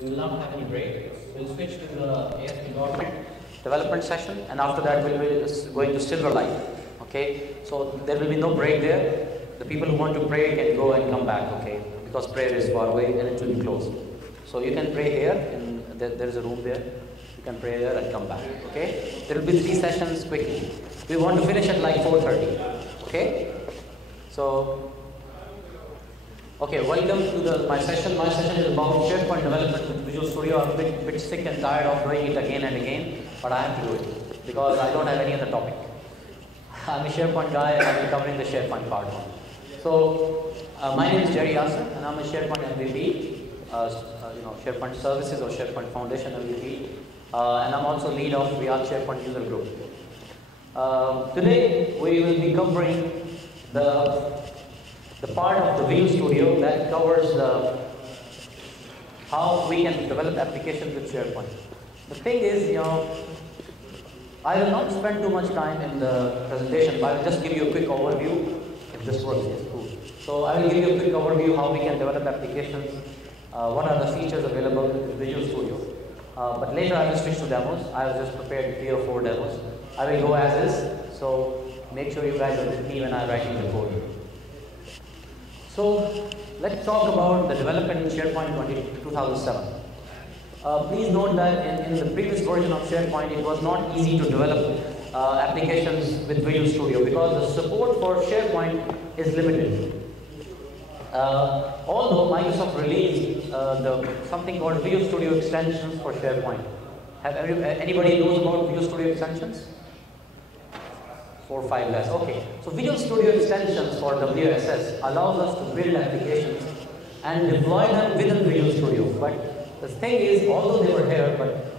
We will not have any break. We'll switch to the ASP.NET development session, and after that we'll be going to Silverlight. Okay, so there will be no break there. The people who want to pray can go and come back, okay, because prayer is far away and it will be closed. So you can pray here, and there is a room there. You can pray there and come back, okay? There will be 3 sessions quickly. We want to finish at like 4:30, okay? So, okay, welcome to my session. My session is about SharePoint development with Visual Studio. I'm a bit sick and tired of doing it again and again, but I have to do it because I don't have any other topic. I'm a SharePoint guy and I'll be covering the SharePoint part one. So, my name is Yasir and I'm a SharePoint MVP, SharePoint Services or SharePoint Foundation MVP, and I'm also lead of Riyadh SharePoint User Group. Today, we will be covering the part of the Visual Studio that covers how we can develop applications with SharePoint. The thing is, I will not spend too much time in the presentation, but I will just give you a quick overview. If this works, yes, cool. So I will give you a quick overview how we can develop applications, what are the features available in Visual Studio. But later I will switch to demos. I have just prepared 3 or 4 demos. I will go as is, so make sure you guys are with me when I'm writing the code. So let's talk about the development in SharePoint 2007. Please note that in the previous version of SharePoint, it was not easy to develop applications with Visual Studio because the support for SharePoint is limited. Although Microsoft released something called Visual Studio extensions for SharePoint. Anybody knows about Visual Studio extensions? 4 or 5 less. Okay. So Visual Studio extensions for WSS allows us to build applications and deploy them within Visual Studio. But the thing is, although they were here, but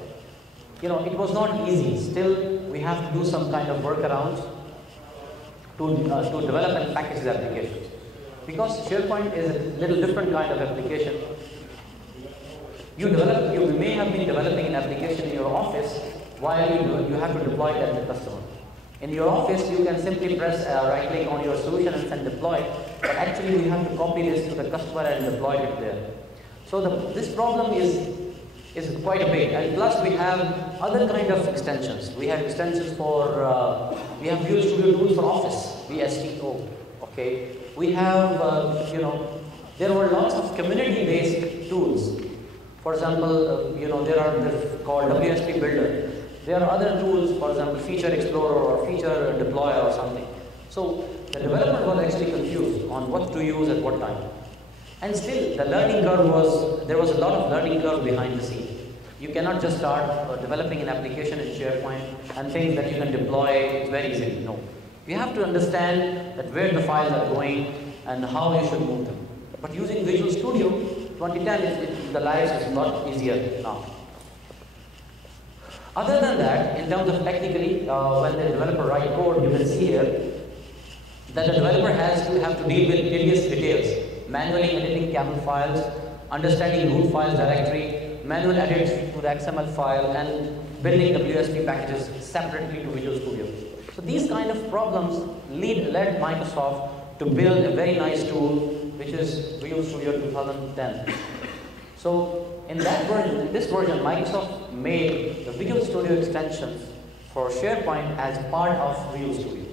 it was not easy. Still, we have to do some kind of workarounds to develop and package the applications. Because SharePoint is a little different kind of application. You may have been developing an application in your office while you have to deploy it to the customer. In your office, you can simply press right click on your solution and send deploy, but actually you have to copy this to the customer and deploy it there. So this problem is quite a big, and plus we have other kind of extensions. We have extensions for, we have Visual Studio tools for Office, VS2010, okay. We have, there were lots of community-based tools. For example, there are called WSP Builder. There are other tools, for example, Feature Explorer or Feature Deployer or something. So the developer was actually confused on what to use at what time. And still, the learning curve there was a lot of learning curve behind the scene. You cannot just start developing an application in SharePoint and think that you can deploy it very easily. No. You have to understand that where the files are going and how you should move them. But using Visual Studio 2010, the life is a lot easier now. Other than that, in terms of technically, when the developer writes code, you can see here that the developer has to deal with various details. Manually editing camel files, understanding root files directory, manual edits to the XML file, and building WSP packages separately to Visual Studio. So these kind of problems led Microsoft to build a very nice tool, which is Visual Studio 2010. So in this version, Microsoft made the Visual Studio extensions for SharePoint as part of Visual Studio.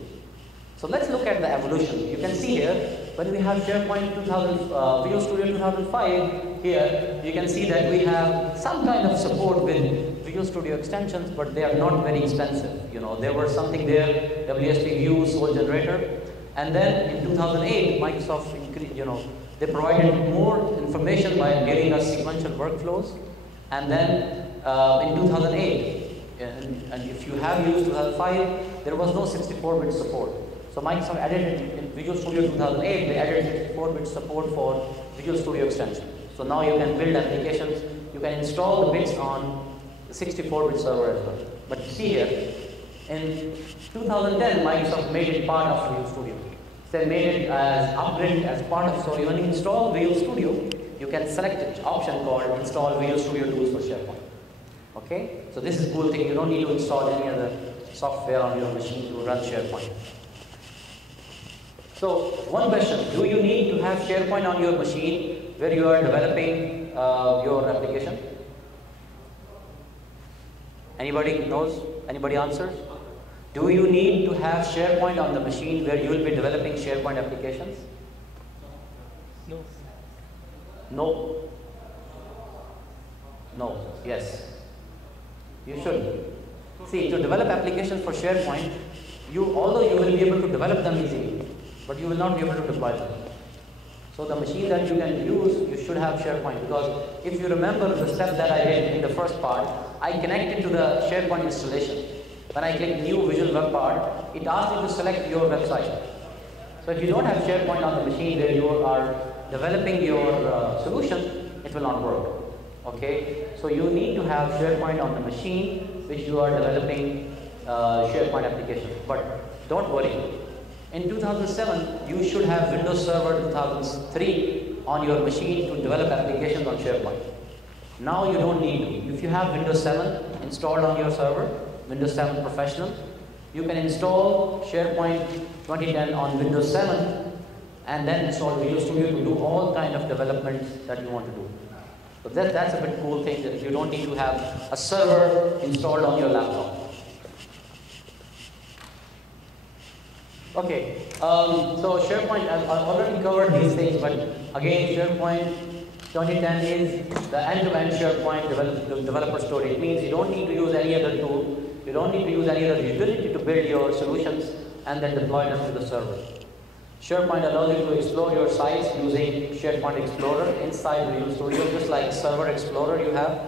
So let's look at the evolution. You can see here, when we have SharePoint Visual Studio 2005, here you can see that we have some kind of support with Visual Studio extensions, but they are not very expensive. There was something there, WSP View, Soul Generator, and then in 2008, Microsoft increased, they provided more information by giving us sequential workflows, and then in 2008, and if you have used 2005, there was no 64-bit support. So Microsoft added in Visual Studio 2008, they added 64-bit support for Visual Studio extension. So now you can build applications, you can install the bits on the 64-bit server as well. But see here, in 2010, Microsoft made it part of Visual Studio. They made it as upgrade as part of, so when you install Visual Studio, you can select an option called install Visual Studio tools for SharePoint. Okay? So this is a cool thing, you don't need to install any other software on your machine to run SharePoint. So one question, do you need to have SharePoint on your machine where you are developing your application? Anybody knows? Anybody answers? Do you need to have SharePoint on the machine where you will be developing SharePoint applications? No. No. No. Yes. You should. See, to develop applications for SharePoint, although you will be able to develop them easily, but you will not be able to deploy them. So the machine that you can use, you should have SharePoint, because if you remember the step that I did in the first part, I connected to the SharePoint installation. When I click New Visual Web part, it asks you to select your website. So if you don't have SharePoint on the machine where you are developing your solution, it will not work. Okay, so you need to have SharePoint on the machine which you are developing SharePoint application. But don't worry. In 2007, you should have Windows Server 2003 on your machine to develop applications on SharePoint. Now you don't need to. If you have Windows 7 installed on your server, Windows 7 Professional, you can install SharePoint 2010 on Windows 7 and then install Visual Studio to do all kind of developments that you want to do. So that's a bit cool thing, that you don't need to have a server installed on your laptop. Okay, so SharePoint, I've already covered these things, but again, SharePoint 2010 is the end-to-end SharePoint developer story. It means you don't need to use any other tool, you don't need to use any other utility to build your solutions and then deploy them to the server. SharePoint allows you to explore your sites using SharePoint Explorer inside Visual Studio, just like Server Explorer you have,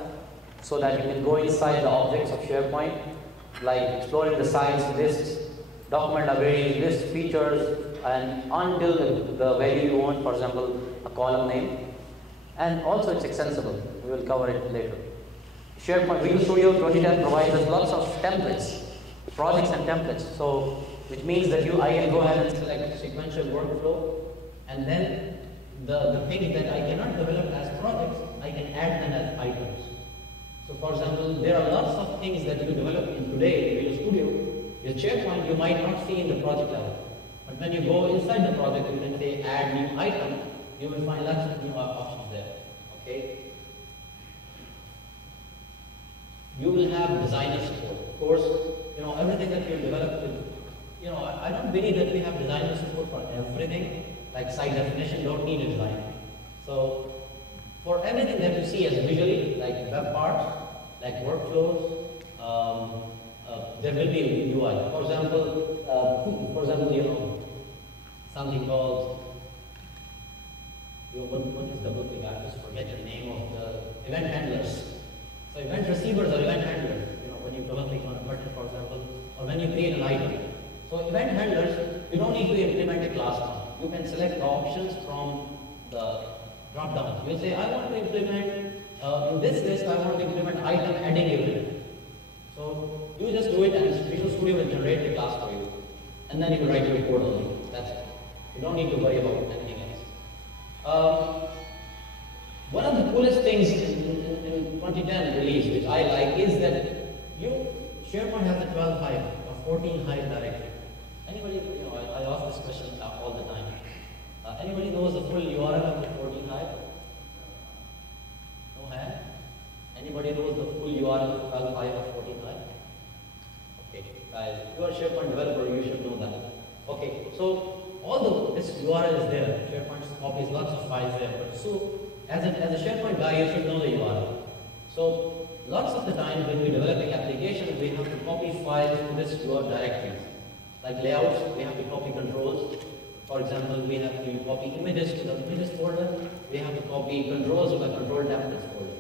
so that you can go inside the objects of SharePoint, like exploring the sites, lists, document libraries, list features, and until the value you want, for example, a column name. And also it's extensible. We will cover it later. SharePoint Visual Studio 2010 provides us lots of templates, projects and templates. So which means that I can go ahead and select sequential workflow, and then the things that I cannot develop as projects, I can add them as items. So for example, there are lots of things that you develop in today in Visual Studio. With SharePoint, you might not see in the project level. But when you go inside the project, you can say add new item, you will find lots of new options there. Okay? You will have designer support. Of course, everything that you develop with, I don't believe that we have designer support for everything. Like site definition, don't need a design. So for everything that you see as visually, like web parts, like workflows, there will be a UI. For example, something called, what is the book? I just forget the name of the event handlers. So event receivers are event handlers. When you double click on a button, for example, or when you create an item. So event handlers, you don't need to implement a class now. You can select the options from the drop down. You say, I want to implement, in this list, I want to implement item adding event. So you just do it and Visual Studio will generate the class for you. And then you will write your code only. That's it. You don't need to worry about anything else. One of the coolest things in 2010 release, which I like, is that SharePoint has a 12 hive or 14 hive directory. Anybody, I ask this question all the time. Anybody knows the full URL of the 14 hive? No hand? Anybody knows the full URL of 12 hive or 14 hive? Okay, guys, you are a SharePoint developer, you should know that. Okay, so although this URL is there, SharePoint copies lots of files there, but so as a SharePoint guy, you should know the URL. So lots of the time when we're developing applications, we have to copy files to this URL directories. Like layouts, we have to copy controls. For example, we have to copy images to the images folder. We have to copy controls to the control templates folder.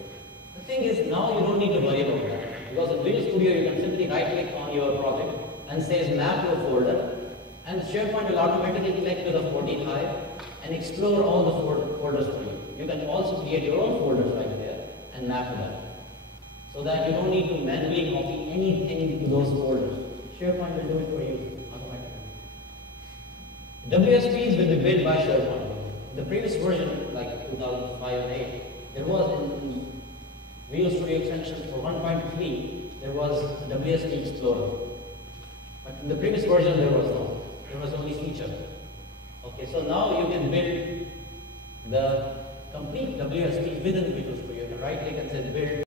The thing is, now you don't need to worry about that. Because in Visual Studio, you can simply right-click on your project and says map to a folder. And SharePoint will automatically connect to the 14 hive and explore all the folders for you. You can also create your own folders right there and map to them. So that you don't need to manually copy anything to those folders. SharePoint will do it for you automatically. WSPs will be built by SharePoint. The previous version, like 2005 and 8, there was in Visual Studio extensions for 1.3, there was the WSP Explorer. But in the previous version, there was no. There was only feature. Okay, so now you can build the complete WSP within Visual Studio. You right click and say build